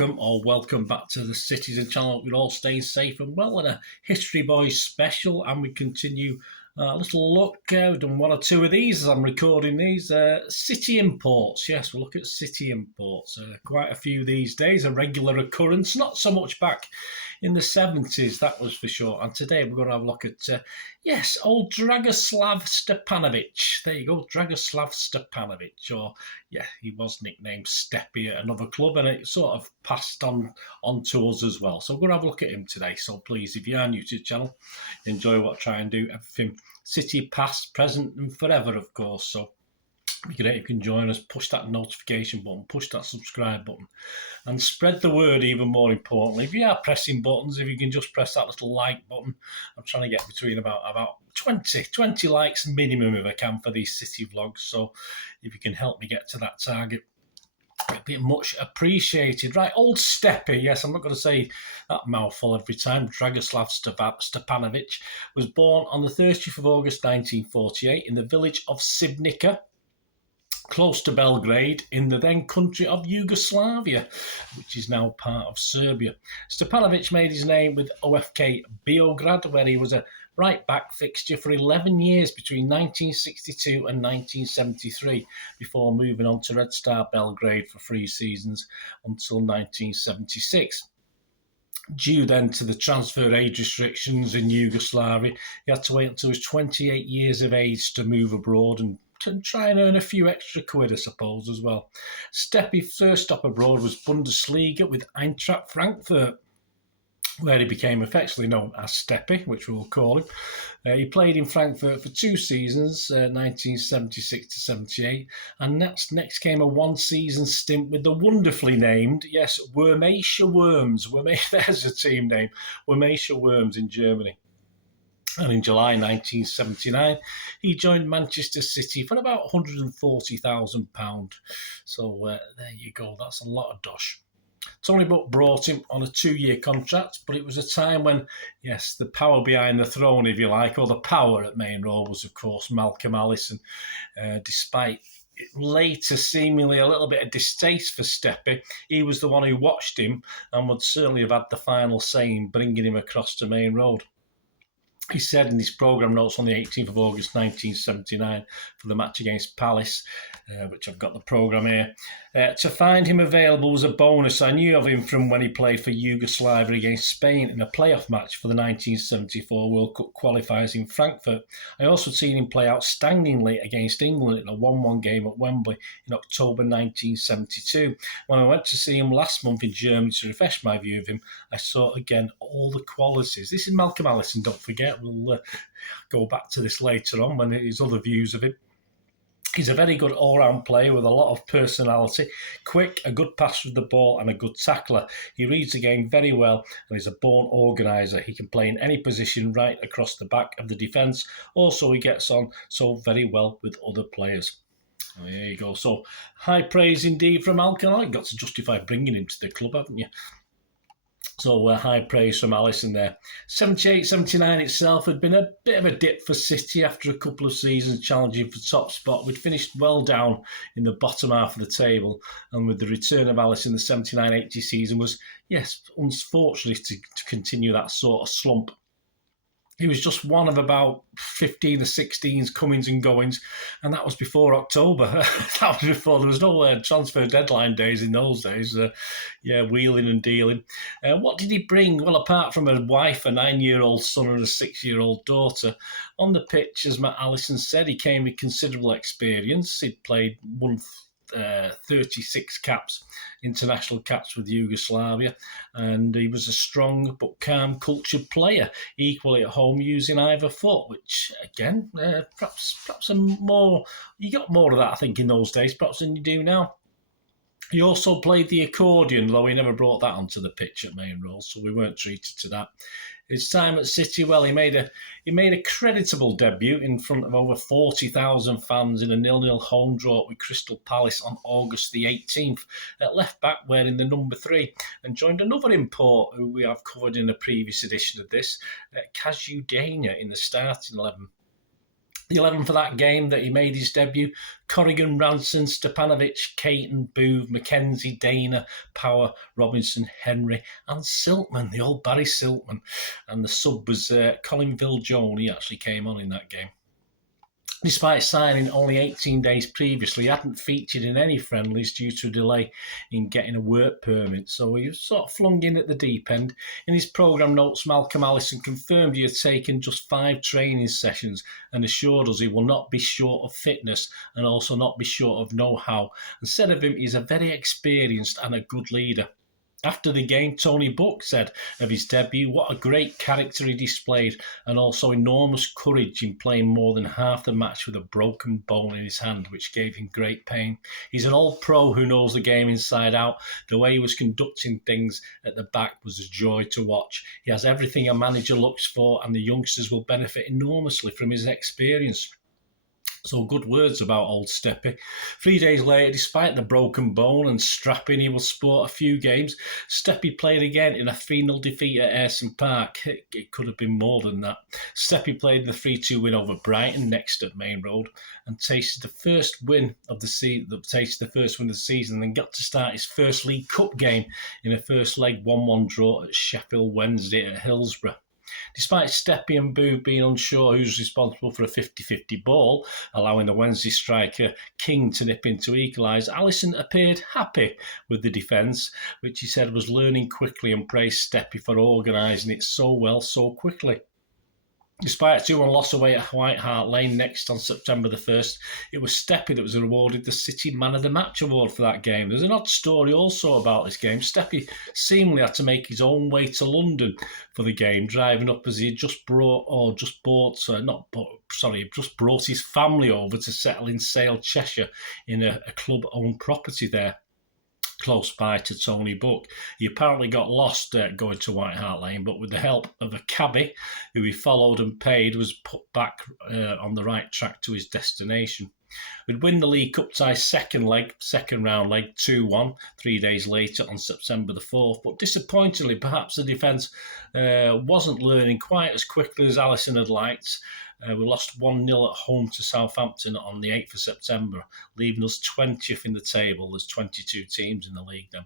welcome back to the Citizen channel. We're all staying safe and well in a History Boys special, and we continue a little look. We've done one or two of these as I'm recording these. City imports. Yes, we'll look at City imports. Quite a few these days, a regular occurrence, not so much back in the 70s, that was for sure. And today we're going to have a look at, old Dragoslav Stepanovic. There you go, Dragoslav Stepanovic. Or, he was nicknamed Steppy at another club, and it sort of passed on to us as well. So we're going to have a look at him today. So please, if you are new to the channel, enjoy what I try and do. Everything City, past, present, and forever, of course. So it'd be great if you can join us, push that notification button, push that subscribe button, and spread the word even more importantly. If you are pressing buttons, if you can just press that little like button. I'm trying to get between about 20 likes minimum if I can for these City vlogs. So if you can help me get to that target, it'd be much appreciated. Right, old Steppy, yes, I'm not going to say that mouthful every time. Dragoslav Stepanovic was born on the 30th of August 1948 in the village of Sibnica, close to Belgrade, in the then country of Yugoslavia, which is now part of Serbia. Stepanovic made his name with OFK Beograd, where he was a right-back fixture for 11 years between 1962 and 1973, before moving on to Red Star Belgrade for 3 seasons until 1976. Due then to the transfer age restrictions in Yugoslavia, he had to wait until he was 28 years of age to move abroad and to try and earn a few extra quid, I suppose, as well. Steppy's first stop abroad was Bundesliga with Eintracht Frankfurt, where he became affectionately known as Steppy, which we'll call him. He played in Frankfurt for 2 seasons, 1976 to 78, and next came a 1-season stint with the wonderfully named, Wormatia Worms. There's a team name, Wormatia Worms in Germany. And in July 1979, he joined Manchester City for about £140,000. So there you go, that's a lot of dosh. Tony Buck brought him on a 2-year contract, but it was a time when, the power behind the throne, if you like, or the power at M.E.N was, of course, Malcolm Allison. Despite later seemingly a little bit of distaste for Steppy, he was the one who watched him and would certainly have had the final say in bringing him across to M.E.N Road. He said in his programme notes on the 18th of August 1979 for the match against Palace, which I've got the programme here, to find him available was a bonus. I knew of him from when he played for Yugoslavia against Spain in a playoff match for the 1974 World Cup qualifiers in Frankfurt. I also seen him play outstandingly against England in a 1-1 game at Wembley in October 1972. When I went to see him last month in Germany to refresh my view of him, I saw again all the qualities. This is Malcolm Allison, don't forget. We'll go back to this later on when his other views of him. He's a very good all-round player with a lot of personality, quick, a good passer of the ball and a good tackler. He reads the game very well and is a born organiser. He can play in any position right across the back of the defence. Also, he gets on so very well with other players. There you go. So, high praise indeed from Malcolm. You've got to justify bringing him to the club, haven't you? So high praise from Allison there. 78-79 itself had been a bit of a dip for City after a couple of seasons challenging for top spot. We'd finished well down in the bottom half of the table, and with the return of Allison, the 79-80 season was, unfortunately to continue that sort of slump. He was just one of about 15 or 16's comings and goings, and that was before October. That was before there was no transfer deadline days in those days. Wheeling and dealing. What did he bring? Well, apart from a wife, a 9-year-old son and a 6-year-old daughter, on the pitch, as Matt Allison said, he came with considerable experience. He'd played 36 caps, international caps with Yugoslavia, and he was a strong but calm, cultured player, equally at home using either foot, which again, perhaps you got more of that, I think, in those days, perhaps than you do now. He also played the accordion, though he never brought that onto the pitch at M.E.N Road, so we weren't treated to that. His time at City, well, he made a creditable debut in front of over 40,000 fans in a 0-0 home draw with Crystal Palace on August the 18th. At left back, wearing the number 3, and joined another import who we have covered in a previous edition of this, Kazudania, in the starting 11. The 11 for that game that he made his debut: Corrigan, Ranson, Stepanovic, Creighton, Booth, Mackenzie, Dana, Power, Robinson, Henry and Siltman, the old Barry Siltman. And the sub was Colin Hulston. He actually came on in that game. Despite signing only 18 days previously, he hadn't featured in any friendlies due to a delay in getting a work permit, so he was sort of flung in at the deep end. In his programme notes, Allison confirmed he had taken just 5 training sessions and assured us he will not be short of fitness and also not be short of know-how, and said of him he's a very experienced and a good leader. After the game, Tony Buck said of his debut, what a great character he displayed and also enormous courage in playing more than half the match with a broken bone in his hand, which gave him great pain. He's an old pro who knows the game inside out. The way he was conducting things at the back was a joy to watch. He has everything a manager looks for, and the youngsters will benefit enormously from his experience. So good words about old Steppy. 3 days later, despite the broken bone and strapping, he will sport a few games. Steppy played again in a 3-0 defeat at Ayresome Park. It could have been more than that. Steppy played in the 3-2 win over Brighton next at Main Road and tasted the first win of the season, and then got to start his first League Cup game in a first leg 1-1 draw at Sheffield Wednesday at Hillsborough. Despite Steppy and Boo being unsure who's responsible for a 50-50 ball, allowing the Wednesday striker King to nip in to equalise, Allison appeared happy with the defence, which he said was learning quickly, and praised Steppy for organising it so well so quickly. Despite a 2-1 loss away at White Hart Lane next on September the 1st, it was Steppy that was awarded the City Man of the Match award for that game. There's an odd story also about this game. Steppy seemingly had to make his own way to London for the game, driving up as he had just brought his family over to settle in Sale, Cheshire, in a club-owned property there, close by to Tony Buck. He apparently got lost going to White Hart Lane, but with the help of a cabbie who he followed and paid, was put back on the right track to his destination. We'd win the League Cup tie second round leg 2-1 3 days later on September the 4th, but disappointingly perhaps the defence wasn't learning quite as quickly as Allison had liked. We lost 1-0 at home to Southampton on the 8th of September, leaving us 20th in the table. There's 22 teams in the league then.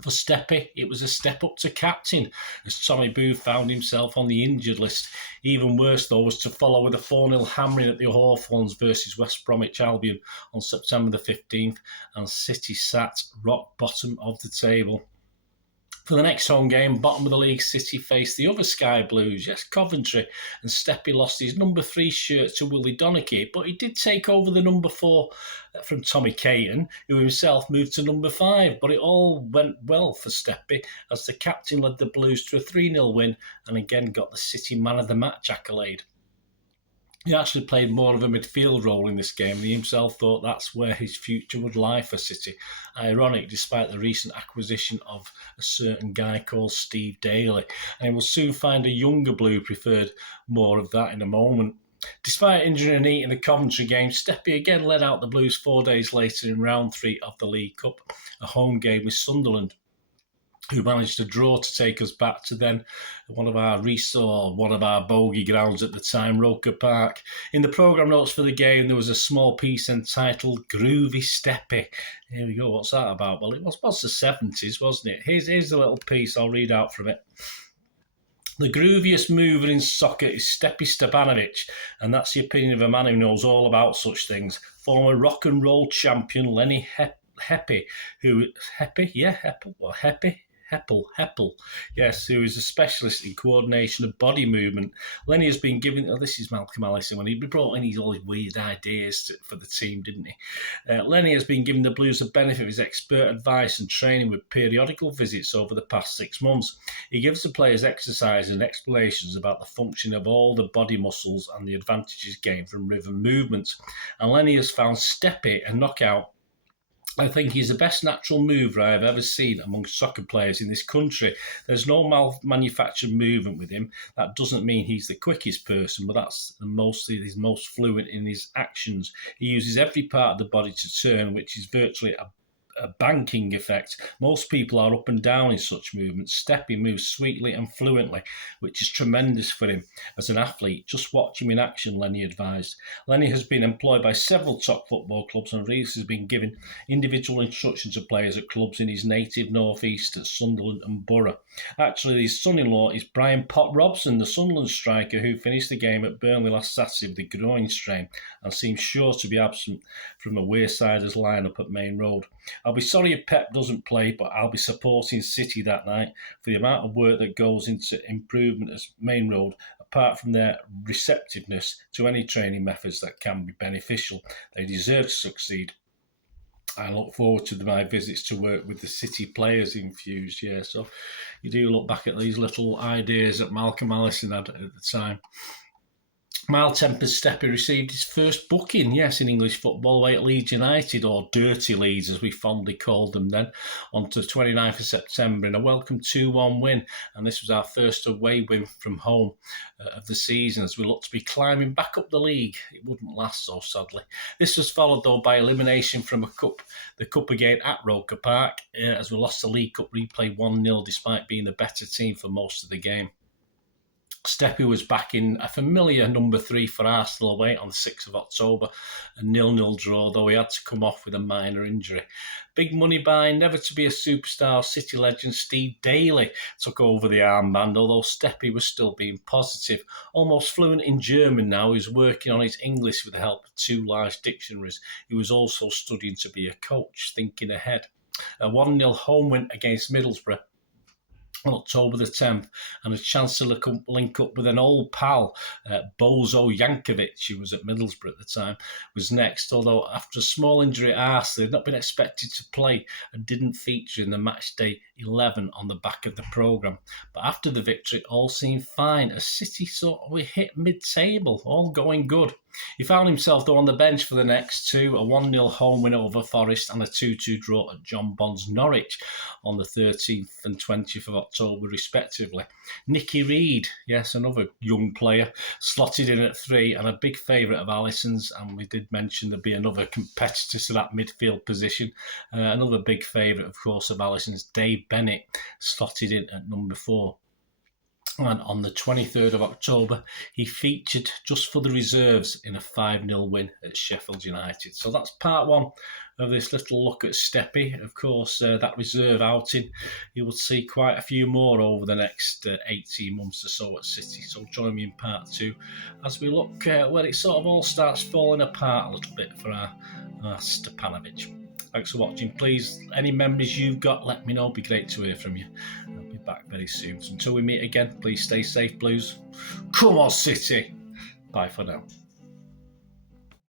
For Steppy, it was a step up to captain, as Tommy Booth found himself on the injured list. Even worse, though, was to follow with a 4-0 hammering at the Hawthorns versus West Bromwich Albion on September the 15th, and City sat rock bottom of the table. For the next home game, bottom of the league, City faced the other Sky Blues, yes, Coventry, and Steppy lost his number 3 shirt to Willie Donachie, but he did take over the number 4 from Tommy Creighton, who himself moved to number 5, but it all went well for Steppy as the captain led the Blues to a 3-0 win and again got the City Man of the Match accolade. He actually played more of a midfield role in this game, and he himself thought that's where his future would lie for City. Ironic, despite the recent acquisition of a certain guy called Steve Daly, and he will soon find a younger Blue preferred more of that in a moment. Despite injuring a knee in the Coventry game, Steppy again led out the Blues 4 days later in round 3 of the League Cup, a home game with Sunderland, who managed to draw to take us back to then one of our bogey grounds at the time, Roker Park. In the programme notes for the game, there was a small piece entitled Groovy Steppy. Here we go, what's that about? Well, it was the 70s, wasn't it? Here's a little piece I'll read out from it. The grooviest mover in soccer is Steppy Stepanovic, and that's the opinion of a man who knows all about such things. Former rock and roll champion Lenny Heppel, who is a specialist in coordination of body movement. Lenny has been given, this is Malcolm Allison, when he brought in all his weird ideas for the team, didn't he? Lenny has been giving the Blues the benefit of his expert advice and training with periodical visits over the past 6 months. He gives the players exercises and explanations about the function of all the body muscles and the advantages gained from rhythm movements. And Lenny has found Steppy a knockout. I think he's the best natural mover I have ever seen among soccer players in this country. There's no manufactured movement with him. That doesn't mean he's the quickest person, but he's most fluent in his actions. He uses every part of the body to turn, which is virtually a banking effect. Most people are up and down in such movements. Steppy moves sweetly and fluently, which is tremendous for him as an athlete. Just watch him in action, Lenny advised. Lenny has been employed by several top football clubs and recently has been giving individual instructions to players at clubs in his native northeast at Sunderland and Borough. Actually, his son-in-law is Brian Pop Robson, the Sunderland striker who finished the game at Burnley last Saturday with a groin strain and seems sure to be absent from the Wearsiders lineup at Main Road. I'll be sorry if Pep doesn't play, but I'll be supporting City that night for the amount of work that goes into improvement at Main Road, apart from their receptiveness to any training methods that can be beneficial. They deserve to succeed. I look forward to my visits to work with the City players infused. Yeah, so you do look back at these little ideas that Malcolm Allison had at the time. Mild-tempered Steppy received his first booking, yes, in English football away at Leeds United, or Dirty Leeds as we fondly called them then, on to the 29th of September in a welcome 2-1 win. And this was our first away win from home of the season as we look to be climbing back up the league. It wouldn't last so sadly. This was followed though by elimination from the cup again at Roker Park as we lost the League Cup replay 1-0 despite being the better team for most of the game. Steppy was back in a familiar number 3 for Arsenal away on the 6th of October, a 0-0 draw, though he had to come off with a minor injury. Big money buy, never to be a superstar, City legend Steve Daly took over the armband, although Steppy was still being positive. Almost fluent in German now, he's working on his English with the help of 2 large dictionaries. He was also studying to be a coach, thinking ahead. A 1-0 home win against Middlesbrough on October the 10th, and a chance to link up with an old pal, Bozo Jankovic, who was at Middlesbrough at the time, was next, although after a small injury at Arsenal, they'd not been expected to play and didn't feature in the matchday 11 on the back of the programme. But after the victory, all seemed fine, as City sort of hit mid-table, all going good. He found himself, though, on the bench for the next 2, a 1-0 home win over Forest and a 2-2 draw at John Bond's Norwich on the 13th and 20th of October, respectively. Nicky Reid, yes, another young player, slotted in at 3 and a big favourite of Allison's, and we did mention there'd be another competitor to that midfield position. Another big favourite, of course, of Allison's, Dave Bennett, slotted in at number 4. And on the 23rd of October, he featured just for the reserves in a 5-0 win at Sheffield United. So that's part 1 of this little look at Steppy. Of course, that reserve outing, you will see quite a few more over the next 18 months or so at City. So join me in part 2 as we look where it sort of all starts falling apart a little bit for our Stepanovic. Thanks for watching. Please, any members you've got, let me know. It'd be great to hear from you. I'll be back very soon. So until we meet again, please stay safe, Blues. Come on, City. Bye for now.